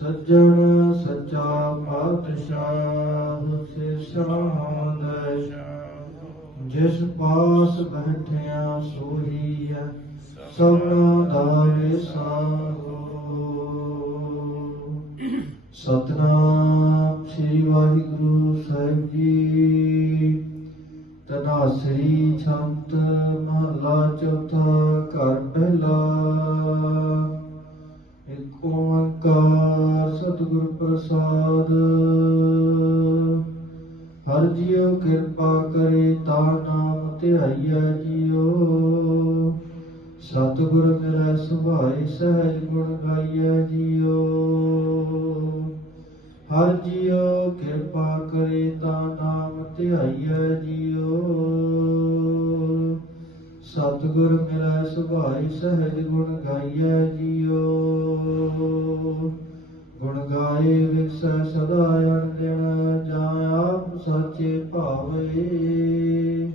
ਸੱਜਣ ਸੱਚਾ ਪਾਤਸ਼ਾਹ ਸਿਸਾਂਦ ਜਿਸ ਪਾਸ ਬੈਠਿਆ ਸੋਈ ਹੈ ਸਭਨਾ ਦਾ ਵਿਸਾਹੋ ਸਤਨਾਮ ਸ੍ਰੀ ਵਾਹਿਗੁਰੂ ਸਾਹਿਬ ਜੀ, ਤਨਾਸਰੀ ਛੰਤ ਮਹਲਾ ਚੌਥਾ ਕਰ ਪਹਿਲਾ, ਇਕ ਓੰਕਾਰ ਸਤਿਗੁਰ ਪ੍ਰਸਾਦ ਹਰ ਜੀਉ ਕਿਰਪਾ ਕਰੇ ਤਾ ਨਾਮ ਧਿਆਈਐ ਜੀਉ। ਸਤਿਗੁਰ ਮੇਰਾ ਸੁਭਾਈ ਸਹਿਜ ਗੁਣ ਗਾਈਐ ਜੀਉ। ਹਰ ਜੀਉ ਕਿਰਪਾ ਕਰੇ ਤਾ ਨਾਮ ਧਿਆਈਐ ਜੀਉ। ਸਤਿਗੁਰ ਮੇਰਾ ਸੁਭਾਈ ਸਹਿਜ ਗੁਣ ਗਾਈਐ ਜੀਉ। ਗੁਣ ਗਾਏ ਵਿਸੈ ਸਦਾ ਅਣਦਿਨ ਜਾਂ ਆਪ ਸਾਚੇ ਭਾਵੇ।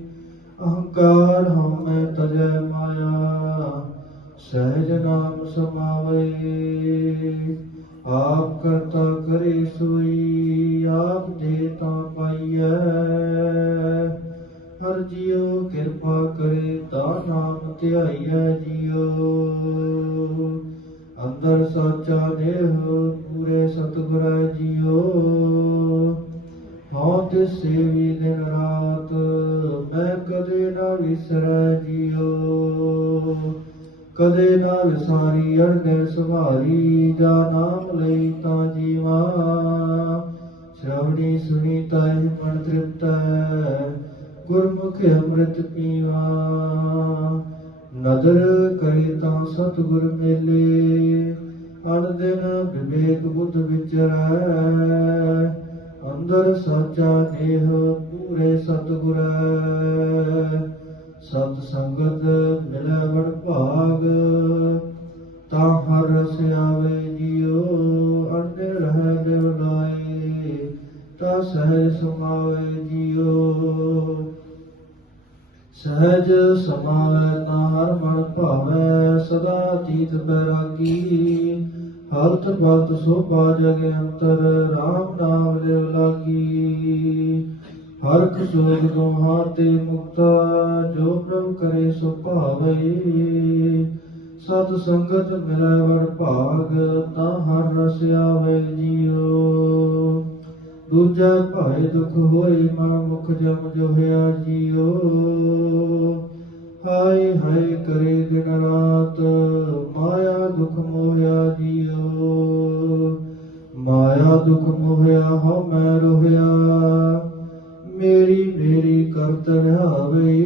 ਅਹੰਕਾਰ ਹਉਮੈ ਤਜੈ ਮਾਇਆ, ਸਹਿਜ ਨਾਮ ਸਮਾਵੇ। ਆਪ ਕਰਤਾ ਕਰੇ ਸੋਈ, ਆਪ ਦੇ ਤਾਂ ਪਾਈਐ। ਹਰ ਜੀਉ ਕਿਰਪਾ ਕਰੇ ਤਾਂ ਨਾਮ ਧਿਆਈਐ ਜੀਉ। ਅੰਦਰ ਸਾਚਾ ਦੇਹ ਪੂਰੇ ਸਤਿਗੁਰ ਜੀਉ ਹਉ ਤੇ ਸੇਵੀ ਦਿਨ ਰਾਤ ਮੈਂ ਕਦੇ ਨਾ ਵਿਸਰੈ ਜੀਓ। ਕਦੇ ਨਾ ਵਿਸਾਰੀ ਅਰਦੇ ਸੁਭਾਰੀ ਜਾ ਨਾਮ ਲਈ ਤਾਂ ਜੀਵਾ। ਸ਼੍ਰਵਣੀ ਸੁਣੀ ਤਾਇ ਮਨ ਤ੍ਰਿਪਤੈ ਗੁਰਮੁਖ ਅੰਮ੍ਰਿਤ ਪੀਵਾ। ਨਦਰ ਤਾਂ ਸਤਿਗੁਰ ਮੇਲੇ ਅਨ ਦਿਨ ਵਿਵੇਕ ਬੁੱਧ ਵਿਚਰੈ ਅੰਦਰ ਸਾਚਾ ਦੇਹ ਪੂਰੇ ਸਤਿਗੁਰੈ ਸਤ ਸੰਗਤ ਮਿਲੈ ਵਡ ਭਾਗ ਤਾਂ ਹਰ ਰਸ ਆਵੇ ਜੀਉ ਅੰਡੇ ਰਹਿ ਦੇਵ ਲਾਏ, ਤਾਂ ਸਹਿਜ ਸਮਾਵੇ ਜੀਉ ਸਹਿਜ ਸਮਾਵੇ ਤਾਂ ਹਰ ਮਨ ਭਾਵੈ, ਸਦਾ ਤੀਤ ਬੈਰਾਗੀ। ਹਲਤ ਬਲਤ ਸੋਭਾ ਜਗ ਅੰਤਰ RAM ਨਾਮ ਲਿਵ ਲਾਗੀ। ਹਰ ਕਸੂਰ ਦੋਹਾਂ ਤੇ ਮੁਕਤਾ, ਜੋ ਪ੍ਰਭ ਕਰੇ ਸੋ ਭਾਵੇ। ਸਤ ਸੰਗਤ ਮਿਲੈ ਵਰ ਭਾਗ, ਤਾਂ ਹਰ ਰਸ ਆਵੇ ਜੀਓ ਦੂਜਾ ਭਾਏ ਦੁਖ ਹੋਏ ਮਨ ਮੁਖ ਜਮ ਜੋਹਿਆ ਜੀਉ ਹਾਏ ਹਾਏ ਕਰੇ ਦਿਨ ਰਾਤ ਮਾਇਆ ਦੁਖ ਮੋਹਿਆ ਜੀਓ। ਮਾਇਆ ਦੁਖ ਮੋਹਿਆ ਹਉ ਮੈਂ ਰੋਹਿਆ, ਮੇਰੀ ਮੇਰੀ ਕਰਤ ਰਹਾਵੇ।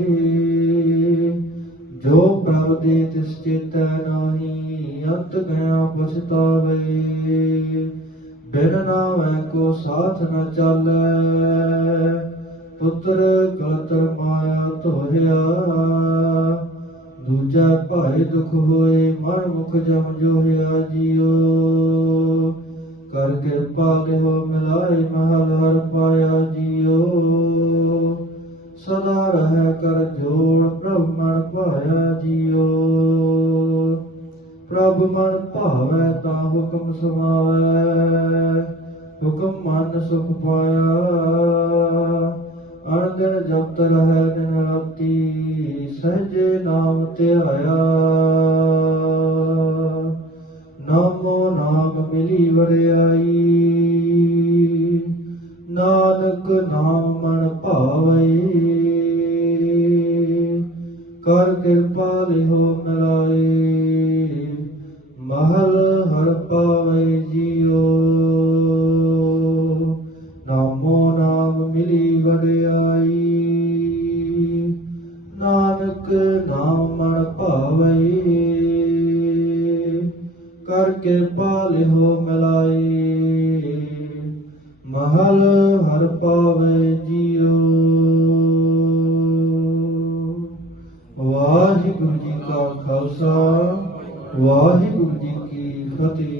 ਜੋ ਪ੍ਰਭ ਦੇ ਤਿਸ ਚੇਤੈ ਨਾਹੀ ਅੰਤ ਗਿਆ ਪਛਤਾਵੇ। ਬਿਨ ਨਾਮੈ ਕੋ ਸਾਥ ਨ ਚਾਲੈ। ਪੁੱਤਰ ਕਲਤਰ ਮਾਇਆ ਧੋਇਆ। ਦੂਜਾ ਭਾਈ ਦੁਖ ਹੋਏ ਮਨ ਮੁਖ ਜਮ ਜੋਹਿਆ ਜੀਓ। ਕਰ ਕਿਰਪਾ ਲਿਓ ਮਿਲਾਏ ਮਹਲ ਹਰ ਪਾਇਆ ਜੀਓ। ਸਦਾ ਰਹਿ ਕਰ ਜੋੜ ਪ੍ਰਭ ਪਾਇਆ ਜੀਓ। ਪ੍ਰਭ ਮਨ ਭਾਵੈ ਤਾਂ ਹੁਕਮ ਸਮਾਵੈ, ਹੁਕਮ ਮਨ ਸੁਖ ਪਾਇਆ। ਅਣਦਿਨ ਜਪਤ ਰਹਿ ਦਿਨ ਰਾਤੀ, ਸਹਜੇ ਨਾਮ ਧਿਆਇਆ। ਨਾਮੋ ਨਾਮ ਮਿਲੀ ਵਰਿਆਈ। ਨਾਨਕ ਨਾਮ ਮਨ ਭਾਵੈ। ਕਰ ਕਿਰਪਾ ਲਿਓ ਮਿਲਾਏ ਕਰਕੇ ਕਿਰਪਾ ਲਿਓ ਮਿਲਾਏ ਮਹਲ ਹਰ ਪਾਵੇ ਜੀਉ। ਵਾਹਿਗੁਰੂ ਜੀ ਕਾ ਖਾਲਸਾ, ਵਾਹਿਗੁਰੂ ਜੀ ਕੀ ਫਤਿਹ।